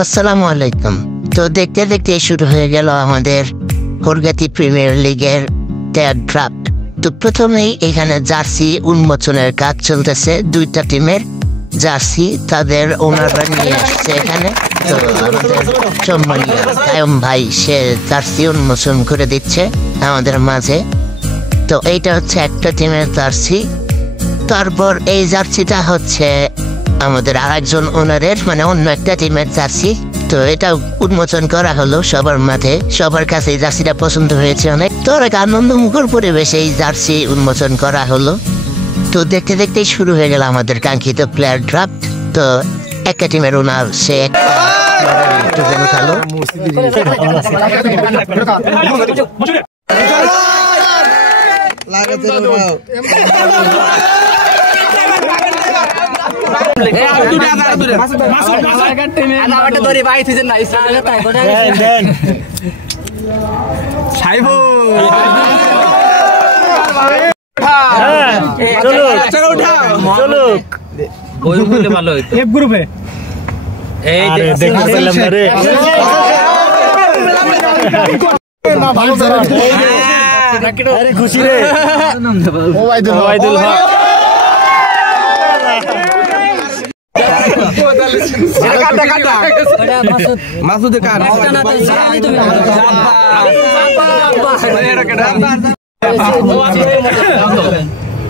আসসালামু আলাইকুম। তো দেখতে দেখতে শুরু হয়ে গেল আমাদের কলকাতা প্রিমিয়ার লিগের ড্রাফট। তো প্রথমেই এখানে জার্সি উন্মোচনের কাজ চলতেছে। দুইটা টিমের জার্সি তাদের ওনাররা নিয়ে আসছে এখানে। তো আমাদের সম্মানীয় কায়ম ভাই সে জার্সি উন্মোচন করে দিচ্ছে আমাদের মাঝে। তো এইটা হচ্ছে একটা টিমের জার্সি। তারপর এই জার্সিটা হচ্ছে আমাদের আরেকজন ওনারের মানে অন্য একটা টিমের জার্সি। তো এটা উন্মোচন করা হলো সবার মাঝে, সবার কাছে এই জার্সিটা পছন্দ হয়েছে অনেক। তো অনেক আনন্দমুখর পরিবেশে এই জার্সি উন্মোচন করা হলো। তো দেখতে দেখতেই শুরু হয়ে গেল আমাদের কাঙ্ক্ষিত প্লেয়ার ড্রাফট। তো একটা টিমের ওনার সে উঠালো। খুশি রে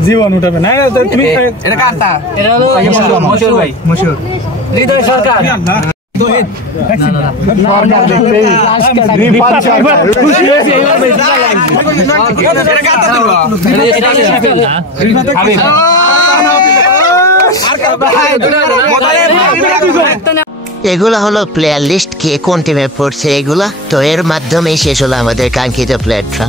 জীবন উঠাবে না তুমি হৃদয় সরকার এগুলা হলো প্লেয়ার লিস্ট, কে কোন টিমে পড়ছে এগুলা। তো এর মাধ্যমেই শেষ হলো আমাদের কাঙ্ক্ষিত প্লেয়ারটা।